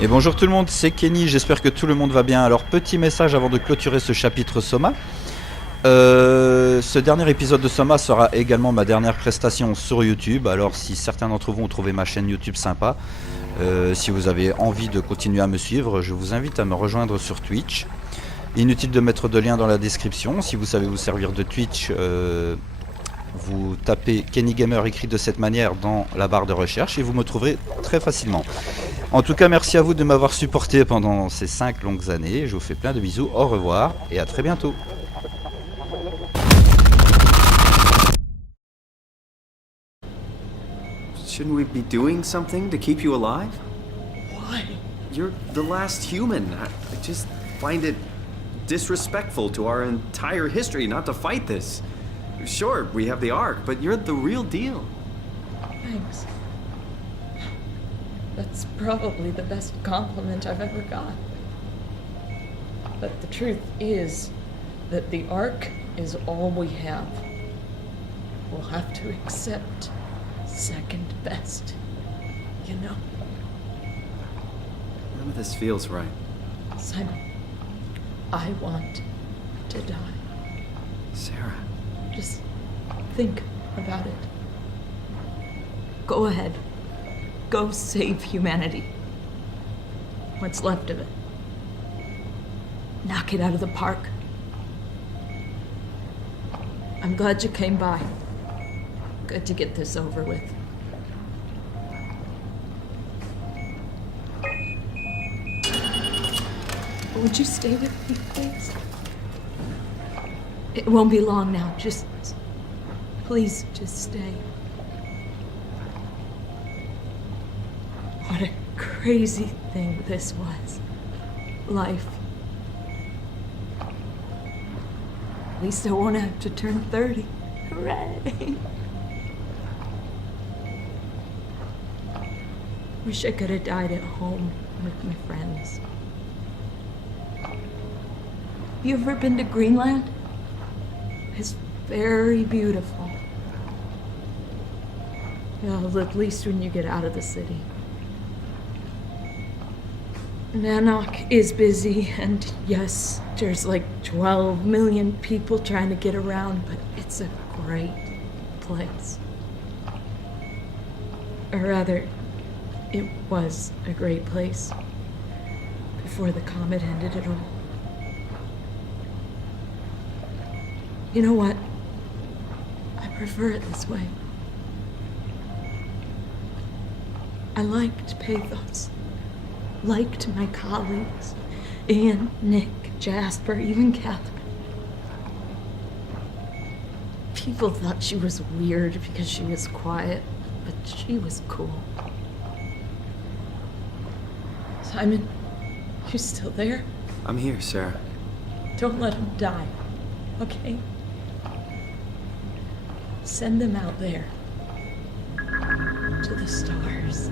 Et bonjour tout le monde, c'est Kenny, j'espère que tout le monde va bien. Alors petit message avant de clôturer ce chapitre SOMA. Ce dernier épisode de SOMA sera également ma dernière prestation sur YouTube. Alors si certains d'entre vous ont trouvé ma chaîne YouTube sympa, si vous avez envie de continuer à me suivre, je vous invite à me rejoindre sur Twitch. Inutile de mettre de lien dans la description. Si vous savez vous servir de Twitch, vous tapez Kenny Gamer écrit de cette manière dans la barre de recherche et vous me trouverez très facilement. En tout cas, merci à vous de m'avoir supporté pendant ces 5 longues années. Je vous fais plein de bisous, au revoir et à très bientôt. Shouldn't we be doing something to keep you alive? Why? You're the last human. I just find it disrespectful to our entire history not to fight this. Sure, we have the Ark, but you're the real deal. Thanks. That's probably the best compliment I've ever got. But the truth is that the Ark is all we have. We'll have to accept second best, you know? None of this feels right. Simon, I want to die. Sarah. Just think about it. Go ahead. Go save humanity. What's left of it. Knock it out of the park. I'm glad you came by. Good to get this over with. Would you stay with me, please? It won't be long now. Please, just stay. What a crazy thing this was. Life. At least I won't have to turn 30. Hooray! Wish I could have died at home with my friends. You ever been to Greenland? It's very beautiful. Well, at least when you get out of the city. Nanook is busy, and yes, there's like 12 million people trying to get around, but it's a great place. Or rather, it was a great place before the comet ended it all. You know what? I prefer it this way. I liked pathos. Liked my colleagues. Ian, Nick, Jasper, even Catherine. People thought she was weird because she was quiet, but she was cool. Simon, you still there? I'm here, Sarah. Don't let him die, okay? Send them out there. To the stars.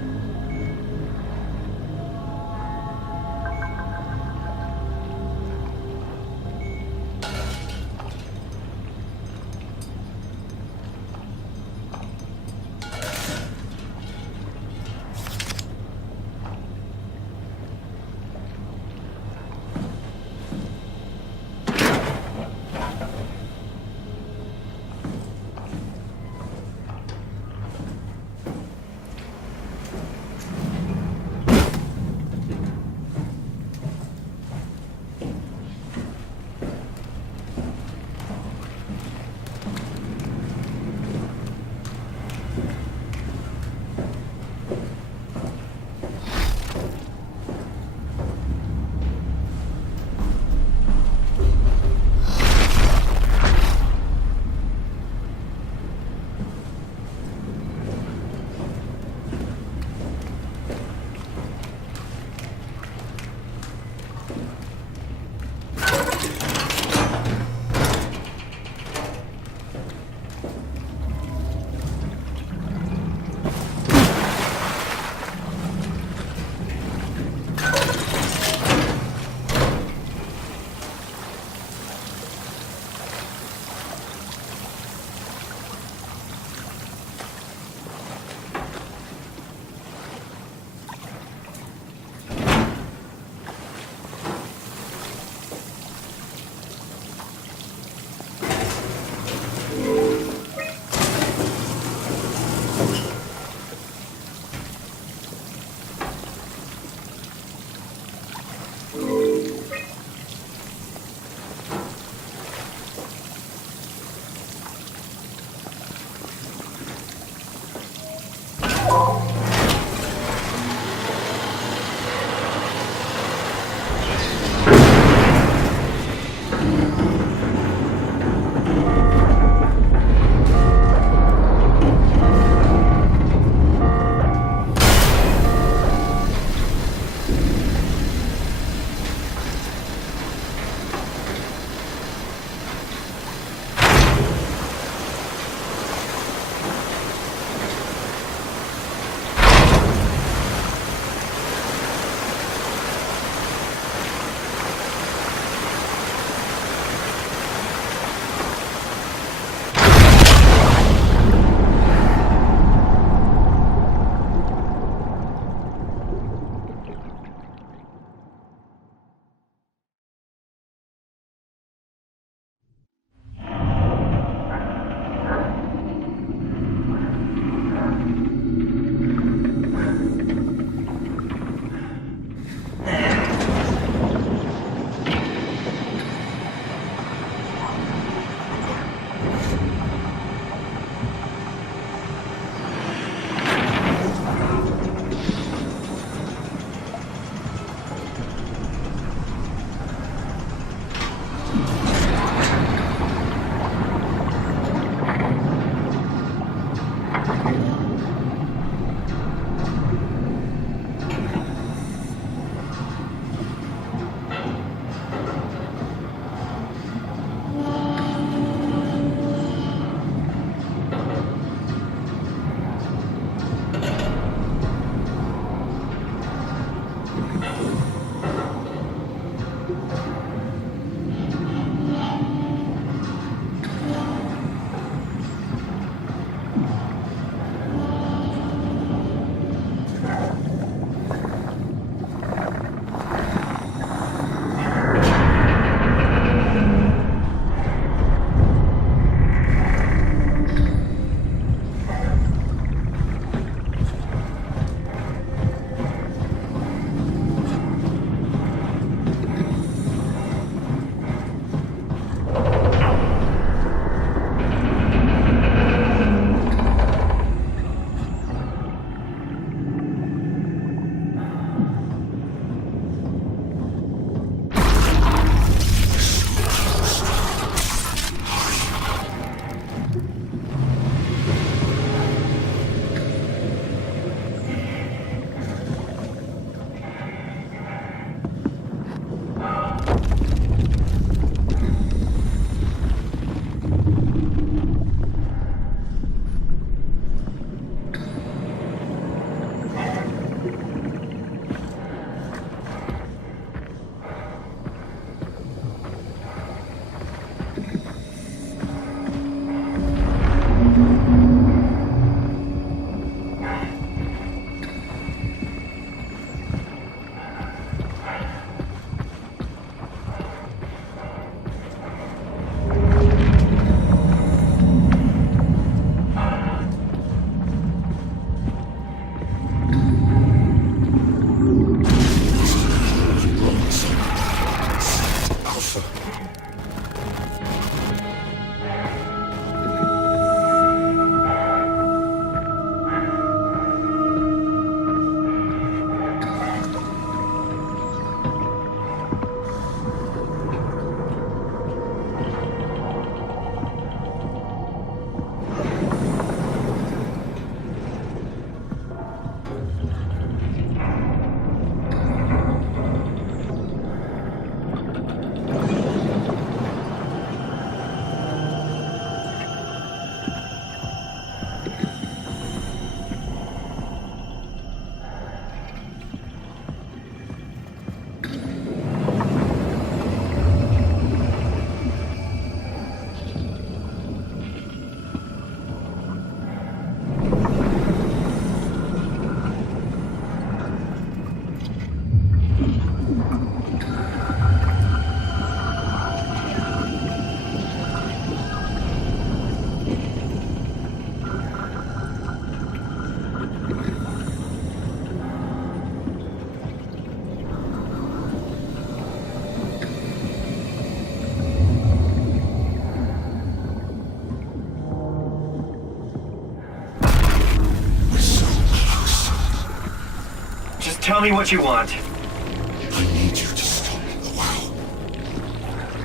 me what you want. I need you to stop the WoW.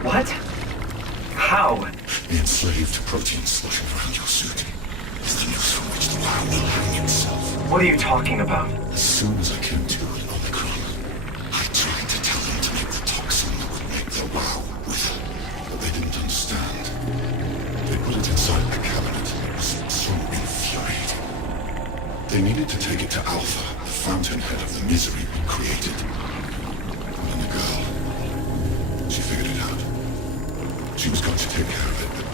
What? How? The enslaved protein sloshing around your suit is the noose from which the WoW will hang itself. What are you talking about? As soon as I came to in Omicron, I tried to tell them to make the toxin that would make the WoW wither, but they didn't understand. They put it inside a cabinet. I was so infuriated. They needed to take it to Alpha, the fountainhead of the misery we created. And the girl, she figured it out. She was going to take care of it, but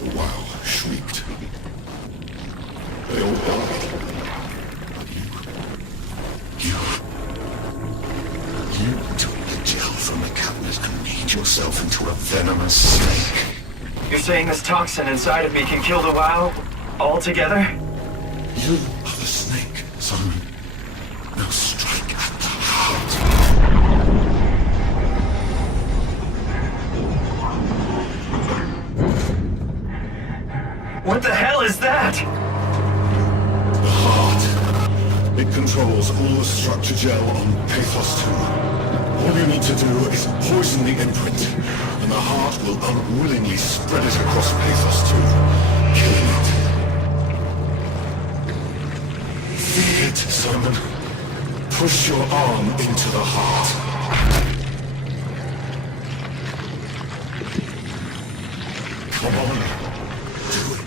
the WoW shrieked. They all died. But you took the gel from the cabinet and made yourself into a venomous snake. You're saying this toxin inside of me can kill the WoW? Altogether? You are the snake, Simon. Now strike at the heart. What the hell is that? The heart. It controls all the structure gel on Pathos 2. All you need to do is poison the imprint, and the heart will unwillingly spread it across Pathos 2, killing it. Feel it, Simon. Push your arm into the heart. Come on. Do it.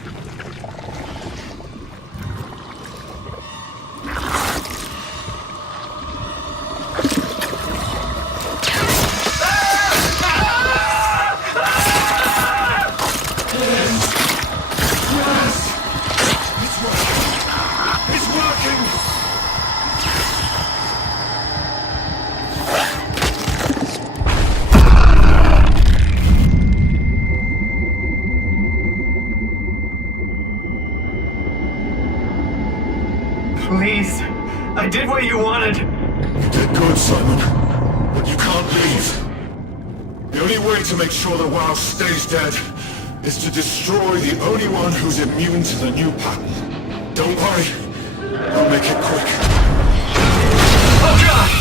Please. I did what you wanted. You did good, Simon. But you can't leave. The only way to make sure the WoW stays dead is to destroy the only one who's immune to the new pattern. Don't worry. I'll make it quick. Oh God!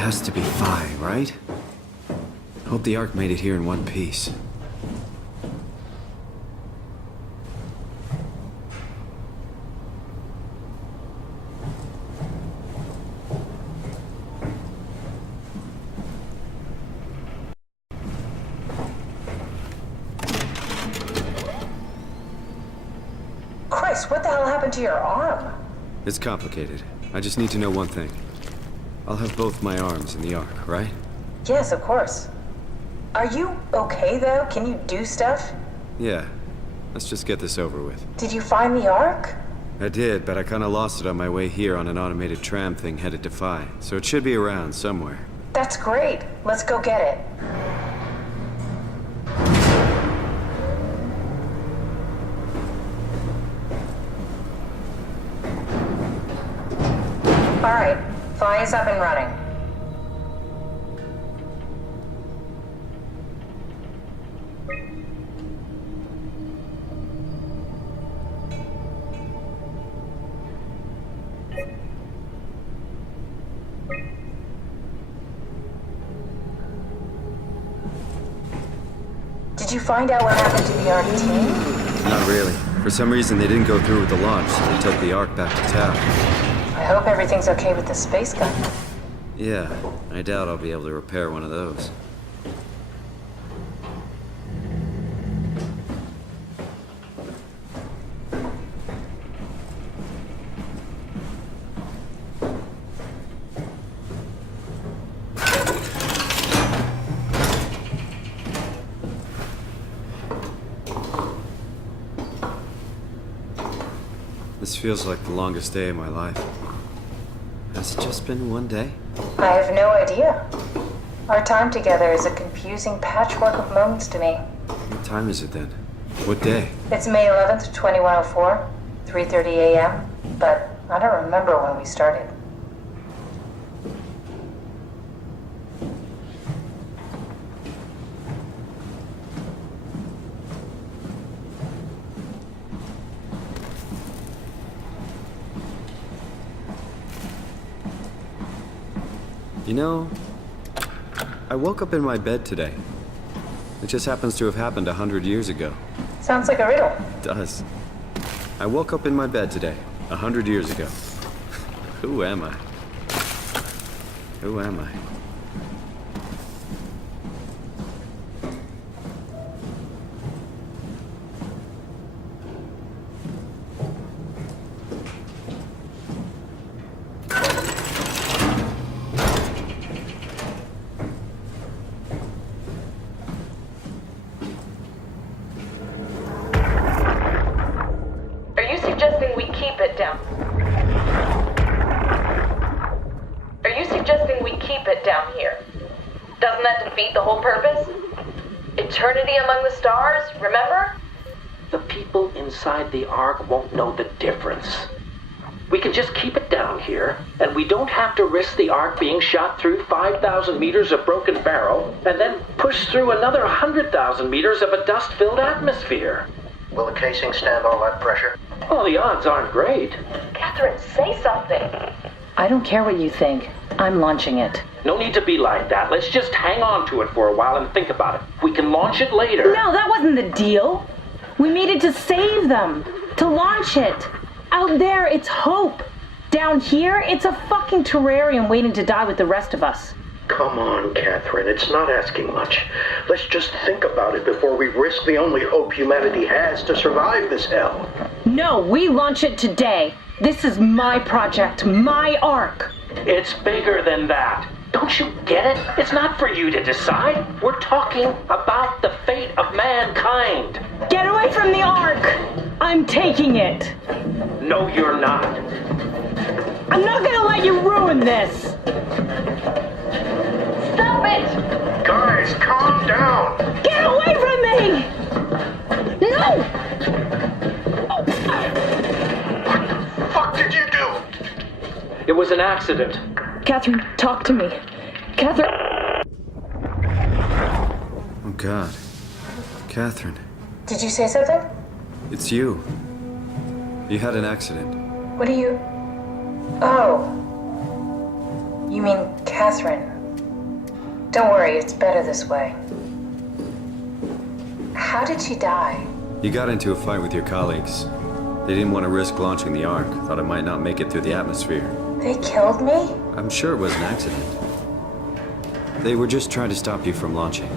has to be Phi, right? Hope the Ark made it here in one piece. Chris, what the hell happened to your arm? It's complicated. I just need to know one thing. I'll have both my arms in the Ark, right? Yes, of course. Are you okay, though? Can you do stuff? Yeah. Let's just get this over with. Did you find the Ark? I did, but I kinda lost it on my way here on an automated tram thing headed to Phi. So it should be around somewhere. That's great. Let's go get it. All right, Phi is up and running. Did you find out what happened to the Ark team? Not really. For some reason, they didn't go through with the launch, so they took the Ark back to town. I hope everything's okay with the space gun. Yeah, I doubt I'll be able to repair one of those. This feels like the longest day of my life. Has it just been one day? I have no idea. Our time together is a confusing patchwork of moments to me. What time is it then? What day? It's May 11th, 2104, 3:30 a.m., but I don't remember when we started. You know, I woke up in my bed today. It just happens to have happened 100 years ago. Sounds like a riddle. It does. I woke up in my bed today, 100 years ago. Who am I? Who am I? Down here. Doesn't that defeat the whole purpose? Eternity among the stars, remember? The people inside the Ark won't know the difference. We can just keep it down here, and we don't have to risk the Ark being shot through 5,000 meters of broken barrel, and then push through another 100,000 meters of a dust-filled atmosphere. Will the casing stand all that pressure? Well, the odds aren't great. Catherine, say something. I don't care what you think. I'm launching it. No need to be like that. Let's just hang on to it for a while and think about it. We can launch it later. No, that wasn't the deal. We made it to save them. To launch it. Out there, it's hope. Down here, it's a fucking terrarium waiting to die with the rest of us. Come on, Catherine. It's not asking much. Let's just think about it before we risk the only hope humanity has to survive this hell. No, we launch it today. This is my project, my Ark. It's bigger than that. Don't you get it? It's not for you to decide. We're talking about the fate of mankind. Get away from the Ark! I'm taking it. No, you're not. I'm not gonna let you ruin this. Stop it! Guys, calm down! Get away from me! No! What the fuck did you do? It was an accident. Catherine, talk to me. Catherine. Oh, God. Catherine. Did you say something? It's you. You had an accident. What do you... Oh. You mean Catherine. Don't worry, it's better this way. How did she die? You got into a fight with your colleagues. They didn't want to risk launching the Ark. Thought it might not make it through the atmosphere. They killed me? I'm sure it was an accident. They were just trying to stop you from launching.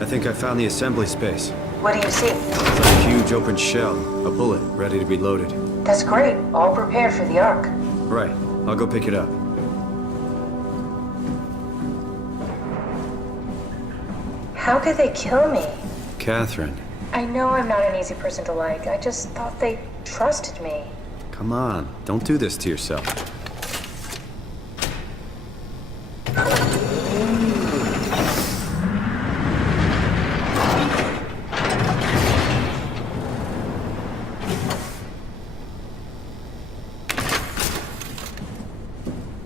I think I found the assembly space. What do you see? It's like a huge open shell, a bullet ready to be loaded. That's great. All prepared for the Ark. Right. I'll go pick it up. How could they kill me? Catherine, I know I'm not an easy person to like. I just thought they trusted me. come on. Don't do this to yourself.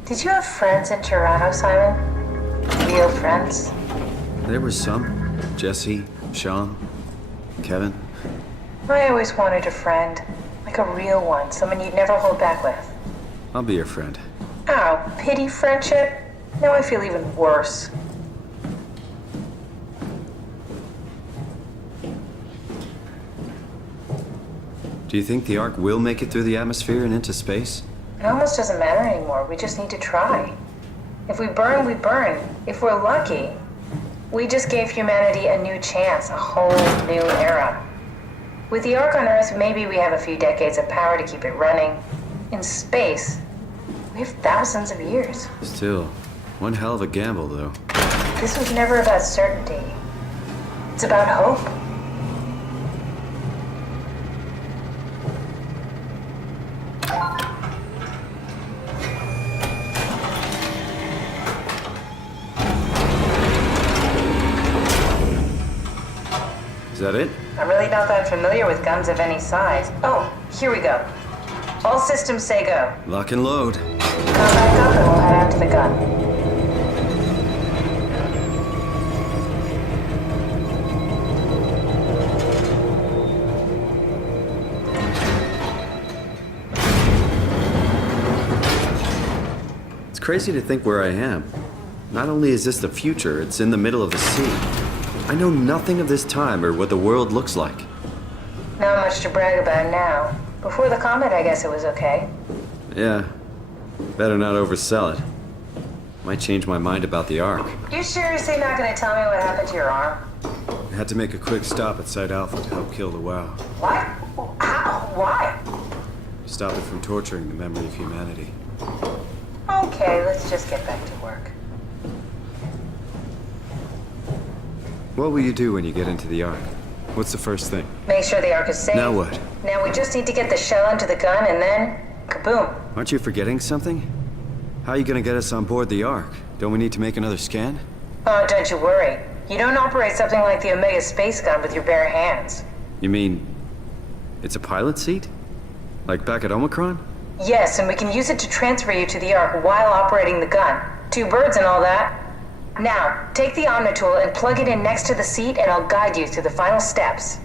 Did you have friends in Toronto, Simon? Real friends? There was some. Jesse, Sean, Kevin. I always wanted a friend. Like a real one. Someone you'd never hold back with. I'll be your friend. Ow, pity friendship? Now I feel even worse. Do you think the Ark will make it through the atmosphere and into space? It almost doesn't matter anymore. We just need to try. If we burn, we burn. If we're lucky, we just gave humanity a new chance, a whole new era. With the Ark on Earth, maybe we have a few decades of power to keep it running. In space, we have thousands of years. Still, one hell of a gamble, though. This was never about certainty. It's about hope. Is that it? I'm really not that familiar with guns of any size. Oh, here we go. All systems say go. Lock and load. Come back up and we'll head out to the gun. It's crazy to think where I am. Not only is this the future, it's in the middle of the sea. I know nothing of this time or what the world looks like. Not much to brag about now. Before the combat, I guess it was okay. Yeah. Better not oversell it. Might change my mind about the Ark. You seriously not gonna tell me what happened to your arm? I had to make a quick stop at Site Alpha to help kill the WoW. What? How? Why? Stop it from torturing the memory of humanity. Okay, let's just get back to work. What will you do when you get into the Ark? What's the first thing? Make sure the Ark is safe. Now what? Now we just need to get the shell into the gun and then, kaboom. Aren't you forgetting something? How are you gonna get us on board the Ark? Don't we need to make another scan? Oh, don't you worry. You don't operate something like the Omega space gun with your bare hands. You mean, it's a pilot seat? Like back at Omicron? Yes, and we can use it to transfer you to the Ark while operating the gun. 2 birds and all that. Now, take the Omnitool and plug it in next to the seat and I'll guide you through the final steps.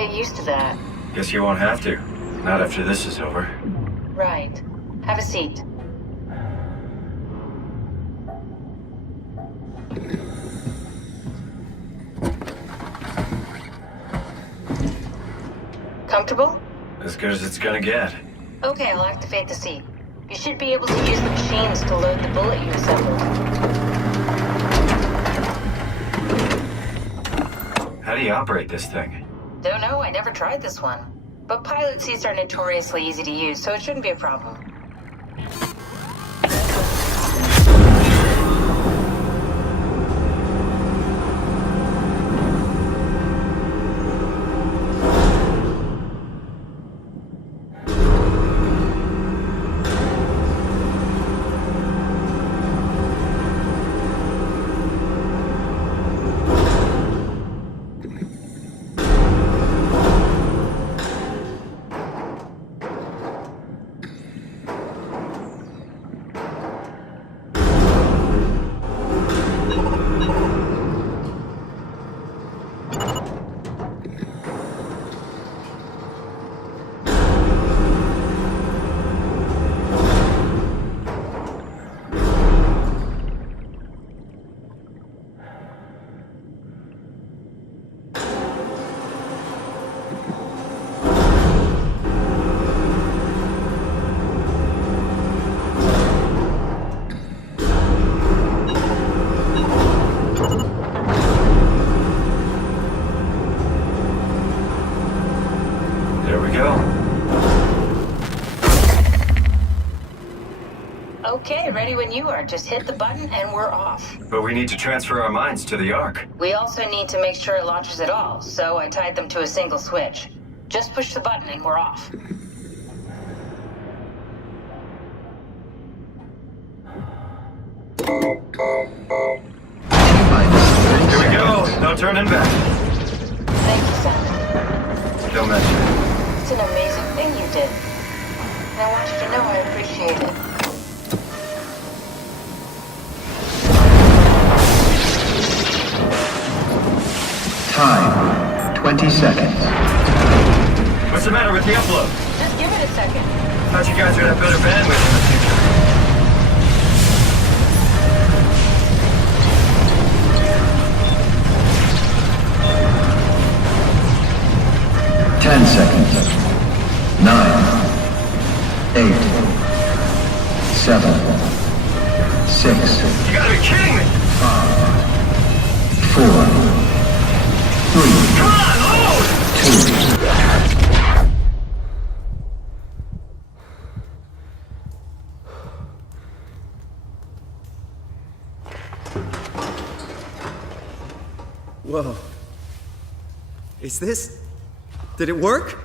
get used to that. Guess you won't have to. Not after this is over. Right. Have a seat. Comfortable? As good as it's gonna get. Okay, I'll activate the seat. You should be able to use the machines to load the bullet you assembled. How do you operate this thing? Don't know, I never tried this one. But pilot seats are notoriously easy to use, so it shouldn't be a problem. Okay, ready when you are. Just hit the button and we're off. But we need to transfer our minds to the Ark. We also need to make sure it launches at all, so I tied them to a single switch. Just push the button and we're off. Here we go. No turning back. Thank you, Simon. Don't mention it. It's an amazing thing you did. And I want you to know I appreciate it. Time, 20 seconds. What's the matter with the upload? Just give it a second. Thought you guys would have better bandwidth in the future. 10 seconds. 9, 8, 7, 6. You gotta be kidding me! 5, 4, 3, Come on, load! 2. Whoa. Is this... Did it work?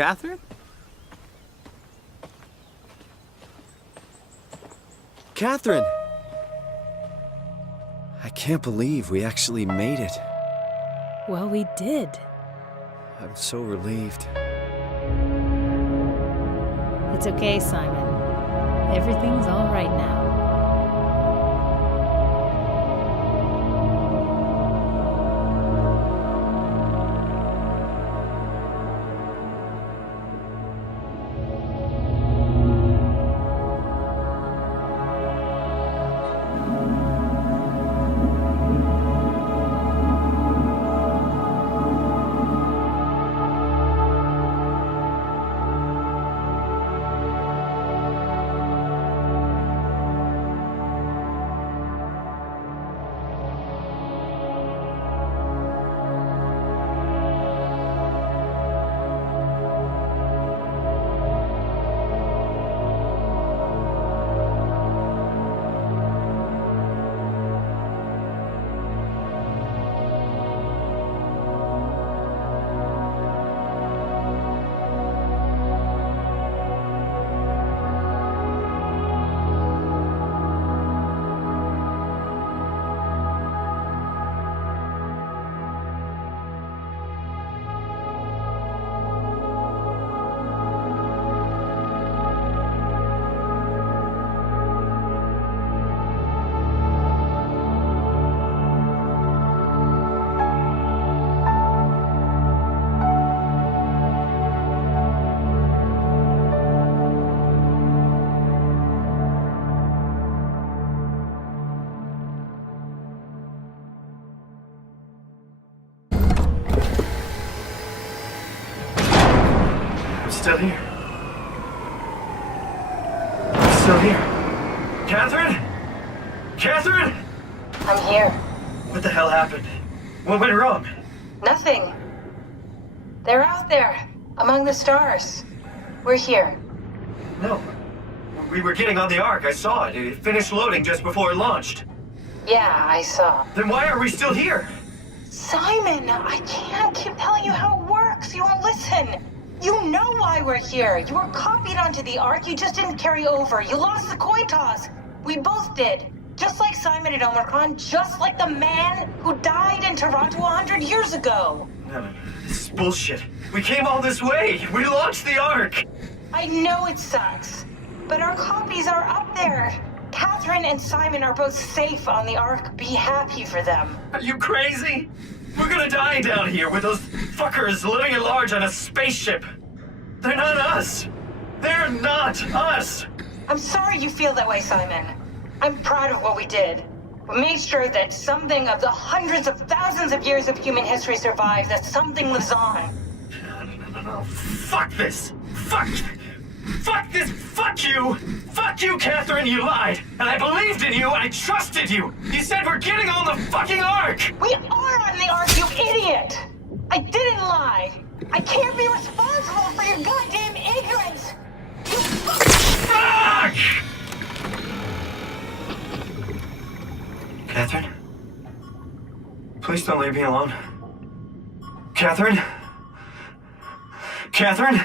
Catherine? Catherine! I can't believe we actually made it. Well, we did. I'm so relieved. It's okay, Simon. Everything's all right now. Still here. Still here. Catherine? Catherine? I'm here. What the hell happened? What went wrong? Nothing. They're out there, among the stars. We're here. No. We were getting on the Ark. I saw it. It finished loading just before it launched. Yeah, I saw. Then why are we still here? Simon, I can't keep telling you how it works. You won't listen. You know why we're here. You were copied onto the Ark. You just didn't carry over. You lost the coin toss. We both did. Just like Simon at Omicron, just like the man who died in Toronto 100 years ago. No. This is bullshit. We came all this way. We launched the Ark. I know it sucks, but our copies are up there. Catherine and Simon are both safe on the Ark. Be happy for them. Are you crazy? We're gonna die down here with those fuckers living at large on a spaceship. They're not us. They're not us. I'm sorry you feel that way, Simon. I'm proud of what we did. We made sure that something of the hundreds of thousands of years of human history survives, that something lives on. No. Fuck this. Fuck this. Fuck you. Fuck you, Catherine. You lied. And I believed in you. I trusted you. You said we're getting on the fucking Ark. We are on the Ark, you idiot. I didn't lie. I can't be responsible for your goddamn ignorance. You Fuck! Catherine? Please don't leave me alone. Catherine? Catherine?